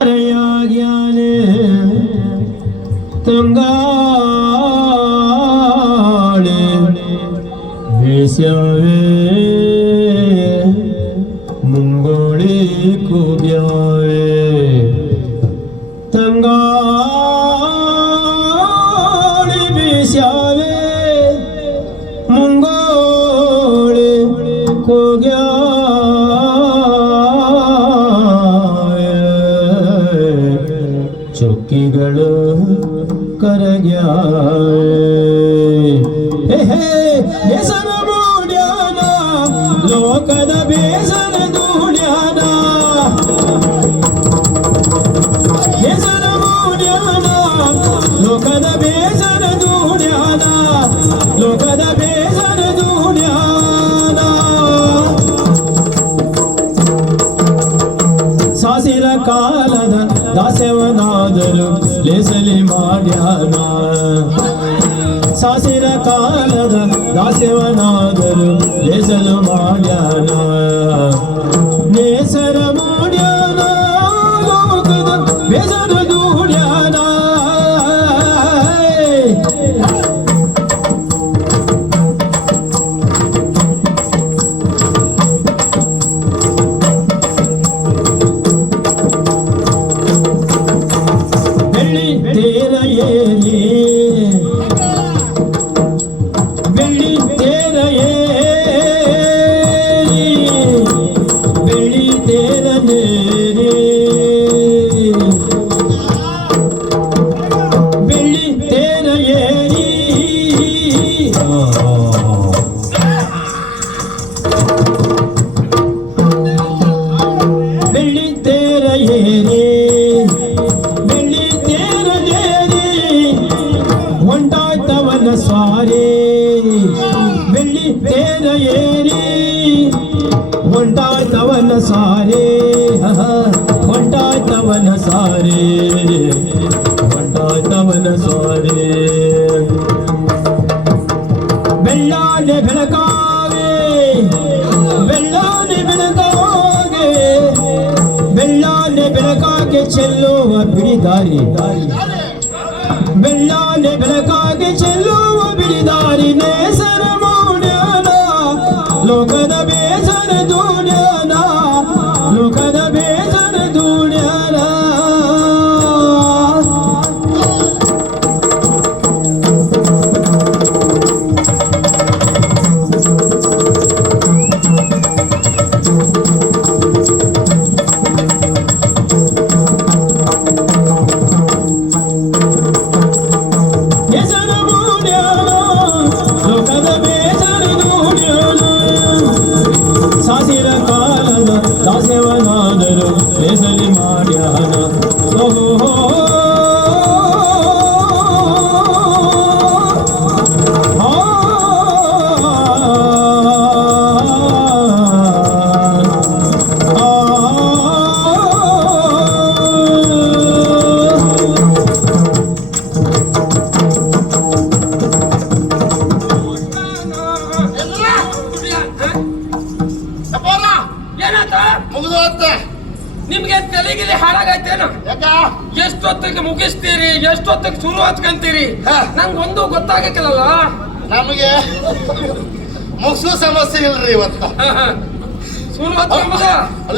ज्ञाने तङ्गाणे विश्वे ಹೇ ಬೇಸರ ಮೂಡ್ಯಾನ ಲೋಕದ ಬೇಸರ ದೂಡ್ಯಾನ ಬೇಸರ ಮೂಡ್ಯಾನ ಲೋಕದ ಬೇಸರ ದೂಡ್ಯಾನ ಲೋಕದ ಬೇಸರ ದೂಡ್ಯಾನ ಸಾಸಿರ ಕಾಲದ ದಾಸವನಾದರು ಲೇಸಲಿ ಮಾಡ್ಯಾನ. ಸಾಸಿರ ಕಾಲದ ದಾಸವನಾದರು ಲೇಸಲು ಮಾಡ್ಯಾನ? ನೇಸರ ಸ್ವಾರಿ ಬೆಳ್ಳಿ ತೇರ ಏರಿ. ಹೊಂಟಾಯ್ತವನ ಸಾರಿ. ಹೊಂಟಾಯ್ತವನ ಸಾರಿ. ಹೊಂಟಾಯ್ತವನ ಸಾರಿ. ಬೆಳ್ಳಾನೆ ಬೆಳಕಾವೆ ಬೆಳ್ಳಾನೆ ಬೆಳಕಾಗೆ. ಬೆಳ್ಳಾನೆ ಬೆಳಕಾಗೆ ಚೆಲ್ಲುವ ಬಿಡಿದಾರಿ ಬೆಳ್ಳಾನೆ ಬೆಳಕಾಗೆ ಚೆಲ್ಲುವ ಬಿಡಿದಾರಿ ನೇಸರ ತಲೆಗಿಲಿ ಹಾಳಾಗೈತೇನು ಯಾಕ? ಎಷ್ಟೊತ್ತಿಗೆ ಮುಗಿಸ್ತೀರಿ? ಎಷ್ಟೊತ್ತಿಗೆ ಶುರು ಹಚ್ಕೊಂತೀರಿ. ನಂಗೆ ಒಂದು ಗೊತ್ತಾಗಕ್ಕಿಲ್ಲಲ್ಲ? ನಮಗೆ ಮುಗಿಸು ಸಮಸ್ಯೆ ಇಲ್ರಿ ಇವತ್ತ. ಶುರು ಹಚ್ಕೊಂಬುದ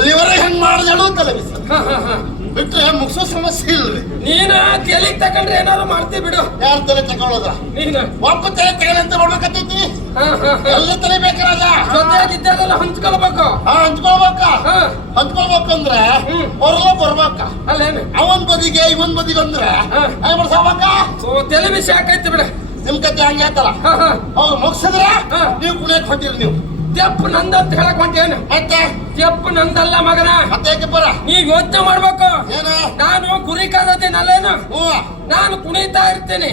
ಲಿವರ್ ಹೆಂಗ್ ಮಾಡಿದಳು ತಲೆ ಬಿಸಿ ಬಿಟ್ರೆ ಮುಗಿಸೋ ಸಮಸ್ಯೆ ಇಲ್ರಿ. ನೀನ ತಲೆ ತಕೊಂಡ್ರೆ ಏನಾರು ಮಾಡ್ತಿ ಬಿಡು. ಯಾರ ತಲೆ ತಗೊಳ್ಳೋದ ನೀನು. ಒಬ್ಬ ತಲೆ ತಗೊಳಂತ ಮಾಡ್ಬೇಕತ್ತೈತಿ. ಎಲ್ಲ ತಲೆ ಜೊತೆ ಜೊತೆಯಾಗಿದ್ದಾಗೆಲ್ಲ ಹಂಚ್ಕೊಳ್ಬೇಕು. ಹಾ ಹಂಚ್ಕೊಳ್ಬೇಕ. ಹಾ. ಹಂಚ್ಕೊಳ್ಬೇಕಂದ್ರೆ ಹ್ಮ್. ಅವ್ರೆಲ್ಲ ಬರ್ಬೇಕ. ಅಲ್ಲೇನು ಅವನ್ ಬದಿಗೆ ಇವನ್ ಬದಿಗೆ ಅಂದ್ರೆ ತಲೆ ಬಿಸಿ ಹಾಕೈತಿ ಬಿಡ. ನಿಮ್ ಕತೆ ಹಂಗೆ ಆಯ್ತಲ್ಲ. ಅವ್ರು ಮುಗಿಸಿದ್ರೆ. ನೀವು ಕುಣಿಯಕ್ ಹೊಂಟಿರಿ ನೀವು. ತೆಪ್ಪು ನಂದಂತ ಹೇಳಕ್ ಹೊಂಟೇನು ಮತ್ತೆ? ತೆಪ್ಪು ನಂದಲ್ಲ ಮಗನ. ಮತ್ತೆ ಬರ ನೀವ್ ಯೋಚನೆ ಮಾಡ್ಬೇಕು. ಏನ? ನಾನು ಕುರಿ ಕಾದತ್ತೇನಲ್ಲೇನು ಹ್ಞೂ. ನಾನು ಕುಣಿತಾ ಇರ್ತೇನೆ.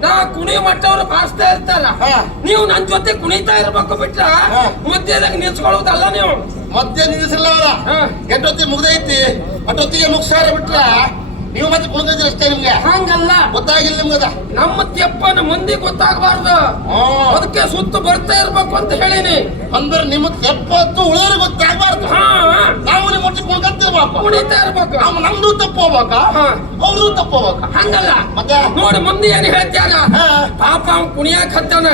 ನಾ ಕುಣಿ ಮಟ್ಟವ್ರು ಬಾರಿಸ್ತಾ ಇರ್ತಾರ. ನೀವು ನನ್ ಜೊತೆ ಕುಣಿತಾ ಇರ್ಬೇಕು ಬಿಟ್ರ ಮುದ್ದೆದಾಗ ನಿಲ್ಸ್ಕೊಳ್ಳೋದಲ್ಲ ನೀವು. ಮತ್ತೆ ನಿಲ್ಲಿಸಿಲ್ಲ ಅವರ. ಹಾ. ಎಷ್ಟೊತ್ತಿಗೆ ಮುಗ್ದೈತಿ. ಅಷ್ಟೊತ್ತಿಗೆ ಮುಗಿಸಾರ ಬಿಟ್ರ ನೀವು ಮತ್ತೆ ಕುಣಿದಿದ್ರಿ ಅಷ್ಟೇ ನಿಮ್ಗೆ? ಹಂಗಲ್ಲ. ಗೊತ್ತಾಗಿಲ್ಲ ನಿಮ್ಗದ? ನಮ್ಮ ತೆಪ್ಪನ ಮಂದಿ ಗೊತ್ತಾಗಬಾರ್ದು. ಅದಕ್ಕೆ ಸುತ್ತ ಬರ್ತಾ ಇರ್ಬೇಕು ಅಂತ ಹೇಳಿನಿ. ಅಂದ್ರೆ ನಿಮ್ಮ ತೆಪ್ಪತ್ತು ಉಳಿದ್ರೆ ಗೊತ್ತಾಗಬಾರ್ದು. ನಾವು ನಿಮ್ಮ ಒಟ್ಟಿಗೆ ಕುಣ್ಕತ್ತಿರ್ಬೇಕು ಕುಣಿತಾ ಇರ್ಬೇಕು. ನಾವು ನಮ್ದು ತಪ್ಪು ಹೋಗ್ಬೇಕಾ ಹಾ. ಅವ್ರದ್ದು ತಪ್ಪು ಹೋಗ್ಬೇಕಾ ಹಂಗಲ್ಲ. ಮತ್ತೆ? ನೋಡು ಮುಂದೆ ಏನ್ ಹೇಳ್ತ್ಯಾನ? ಹಾ. ಪಾಪ ಅವ್ನ್ ಕುಣಿಯಾಕ ಹತ್ತಾನ.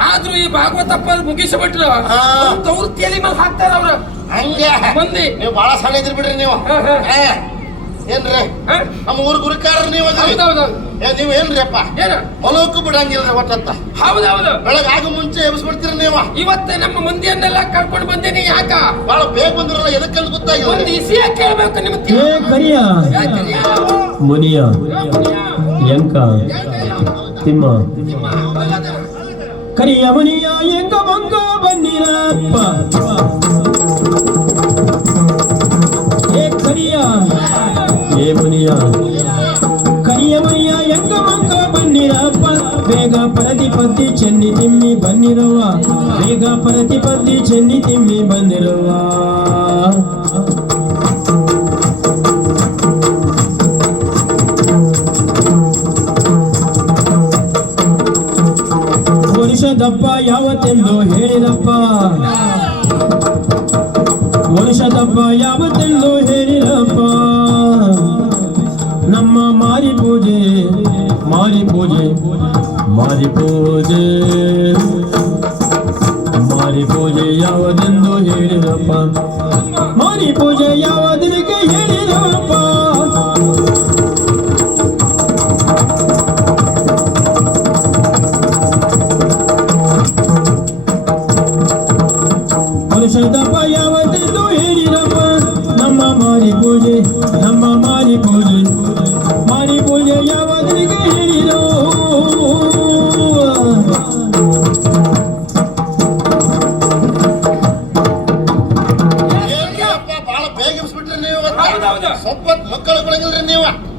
ಆದ್ರೂ ಈ ಭಾಗವತಪ್ಪ ಮುಗಿಸ್ಬಿಟ್ರು. ಆ ಅವ್ರ ತಲೆ ಮೇಲೆ ಹಾಕ್ತಾರ ಅವ್ರು. ಹಂಗೆ. ಮಂದಿ ನೀವು ಬಹಳ ಸಣ್ಣ ಇದ್ರಿ ಬಿಡ್ರಿ ನೀವು. ಏನ್ರಿ? ಹಾ? ನಮ್ಮ ಊರ್ ಗುರುಕಾರ ನೀವು ಏ ನೀವು ಏನ್ರಿಪ್ಪ ಹೊಲಕ್ಕೂ ಬಿಡಂಗಿಲ್ಲ ಒಟ್ಟತ್ತ ಹೌದೌದು ಬೆಳಗಾಗ ಮುಂಚೆ ಎಬ್ಸ್ಬಿಡ್ತೀರಿ ನೀವು. ಇವತ್ತೇ ನಮ್ಮ ಮಂದಿಯನ್ನೆಲ್ಲ ಕರ್ಕೊಂಡು ಬಂದೇನಿ ಯಾಕ? ಬಹಳ ಬೇಗ ಬಂದ್ರಲ್ಲ ಎದಕ್ಕೆ ಅಂತ ಗೊತ್ತಾಗಿಲ್ಲ. ಒಂದು ಇಸಿಯ ಕೇಳ್ಬೇಕು ನಿಮ್ಮ ಕರಿಯ. ಮುನಿಯ. ಎಂಕ. ತಿಮ್ಮ. ಕರಿಯ ಮುನಿಯ ಎಂಕ ಮಂಗ ಬನ್ನಿರಪ್ಪ ಏ ಮುನಿಯ ಕರಿಯ ಮುನಿಯ ಎಂಕ ಮಂಗ ಬನ್ನಿರಪ್ಪ ಬೇಗ ಪರತಿ ಪತ್ತಿ ಚೆನ್ನಿ ತಿಮ್ಮಿ ಬನ್ನಿರುವ ಬೇಗ ಪರತಿ ಪತ್ತಿ ಚೆನ್ನಿ ತಿಮ್ಮಿ ಬಂದಿರುವ ವರ್ಷದಪ್ಪ ಯಾವತ್ತೆಂದು ಹೇಳಿರಪ್ಪ ವರ್ಷದಪ್ಪ ಯಾವತ್ತೆಂದು ಹೇಳಿರಪ್ಪ ಮಾರಿ ಪೂಜೆ ಮಾರಿ ಪೂಜೆ ಮಾರಿ ಪೂಜೆ ಯಾವದೆಂದು ಹೇಳಿರಪ್ಪ ಮಾರಿ ಪೂಜೆ ಯಾವದಕ್ಕೆ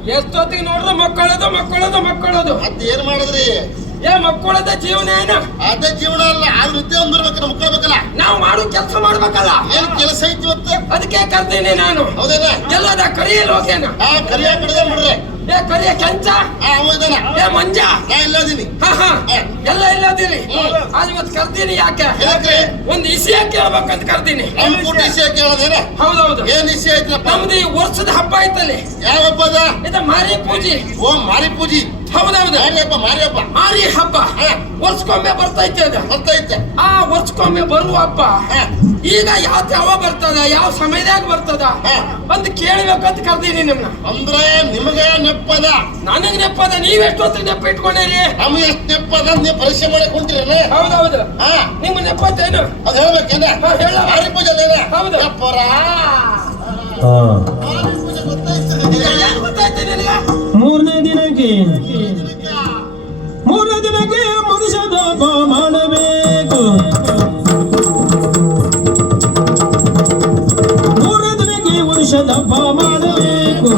ಎಷ್ಟೊತ್ತಿಗೆ ನೋಡಿದ್ರು ಮಕ್ಕಳದು ಮಕ್ಕಳದು ಮಕ್ಕಳದು. ಮತ್ತೆ ಏನ್ ಮಾಡಿದ್ರಿ? ಏ ಮಕ್ಕಳದ ಜೀವನ ಏನ? ಅದೇ ಜೀವನ ಅಲ್ಲ ಆ ವೃತ್ತಿ ಒಂದಿರ್ಬೇಕಲ್ಲ ಮಕ್ಕಳ್ಬೇಕಲ್ಲ ನಾವು ಮಾಡೋ ಕೆಲಸ ಮಾಡ್ಬೇಕಲ್ಲ? ಏನ್ ಕೆಲಸ ಐತಿ ಇವತ್ತು? ಅದಕ್ಕೆ ಕರ್ತೀನಿ ನಾನು. ಹೌದಾ ಎಲ್ಲದ ಕರಿಯಲ್ಲಿ ಹೋಗ್ಯಾನ. ಆ ಕರಿಯ ಬಿಡದೆ ಮಾಡ್ರೆ. ಏ ಕರಿಯ ಕೆಂಚ? ಆ ಏ ಮಂಜ? ನಾ ಇಲ್ಲದೀನಿ ಹಾ ಹಾ. ಎಲ್ಲ ಇಲ್ಲದೀನಿ ಆದ್ರೆ ಇವತ್ತು ಕರ್ತೀನಿ ಯಾಕೆ? ಯಾಕ್ರಿ ಒಂದು ಇಸಿಯ ಕೇಳ್ಬೇಕಂತ ಕರ್ತೀನಿ ನಮ್ ಕೂಟ ವಿಷಯ ಕೇಳೋದೇನ? ಹೌದೌದು. ಏನ್ ವಿಷಯ ಐತ್ರಪ್ಪ ನಮ್ದು ಈ ವರ್ಷದ ಹಬ್ಬ ಐತಲ್ಲಿ. ಯಾವ ಹಬ್ಬದ? ಇದು ಮಾರಿ ಪೂಜಿ. ಓ ಮಾರಿ ಪೂಜಿ. ಹೌದೌದು. ಮಾರಿ ಹಬ್ಬ ಮಾರಿ ಹಬ್ಬ ಮಾರಿ ಹಬ್ಬ ಹಾ. ವರ್ಷಕ್ಕೊಮ್ಮೆ ಬರ್ತೈತೆ ಅದು. ಬರ್ತೈತೆ. ಆ ವರ್ಷಕ್ಕೊಮ್ಮೆ ಬರುವ ಹಬ್ಬ ಈಗ ಯಾವ ಯಾವ ಬರ್ತದ ಯಾವ ಸಮಯದಾಗ ಬರ್ತದ? ಒಂದು ಅಂತ ಕೇಳ್ಬೇಕಂತ ಕರ್ದೀನಿ ನಿಮ್ನ. ಅಂದ್ರೆ ನಿಮಗೆ ನೆಪ್ಪದ. ನನಗ್ ನೆಪ್ಪದ ನೀವ್ ಎಷ್ಟೊತ್ತಿಗೆ ನೆಪ್ಪ ಇಟ್ಕೊಂಡಿರಿ? ನಮ್ಗೆ ಎಷ್ಟು ನೆಪ್ಪದ ನೀವು ಪರೀಕ್ಷೆ ಮಾಡಕ್ ಕುಂತೀರಲ್ಲ ಹೌದೌದು. ಹಾ. ನಿಮ್ಮ ನೆಪ್ಪತ್ತೇನು? ಅದ್ ಹೇಳ್ಬೇಕೇನ? ಹಾ, ಹೇಳ. ಮಾರಿ ಪೂಜೆ ಹೌದು. ನೆಪ್ಪರ ಹಾ. ಮಾರಿ ಪೂಜೆ ಗೊತ್ತೈತೆ ಯಾಕ್ ಗೊತ್ತಾಯ್ತು ನಿನಗೆ? ದಿನಕ್ಕೆ ಮೂರನೇ ದಿನಕ್ಕೆ ಮುಗಿಸದ ಮಾಡಬೇಕು ಮೂರನೇ ದಿನಕ್ಕೆ ವರ್ಷದಪ್ಪ ಮಾಡಬೇಕು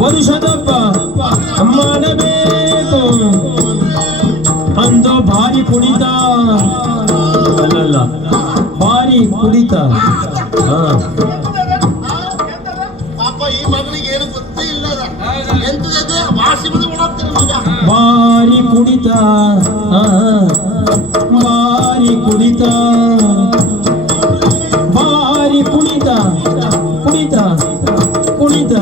ವರ್ಷದಪ್ಪ ಮಾಡಬೇಕು ಅಂದು ಭಾರಿ ಕುಣಿತ. ಅಲ್ಲಲ್ಲ. ಭಾರಿ ಕುಣಿತ. ಹಾ. ಬಾರಿ ಕುಡಿತ ಆ, ಬಾರಿ ಕುಡಿತ ಬಾರಿ ಕುಣಿತ ಕುಣಿತ ಕುಣಿತ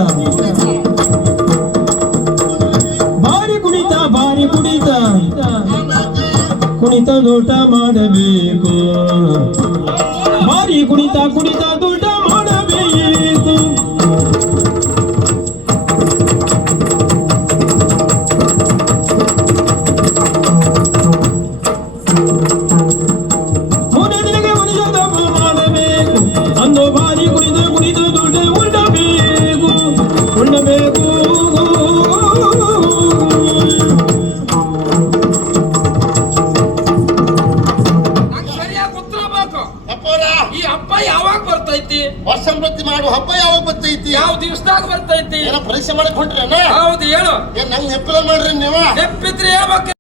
ಬಾರಿ ಕುಣಿತ ಬಾರಿ ಕುಣಿತ ಕುಣಿತ ದೂಟ ಮಾಡಬೇಕು ಬಾರಿ ಕುಣಿತ ಕುಣಿತ ದೂಟ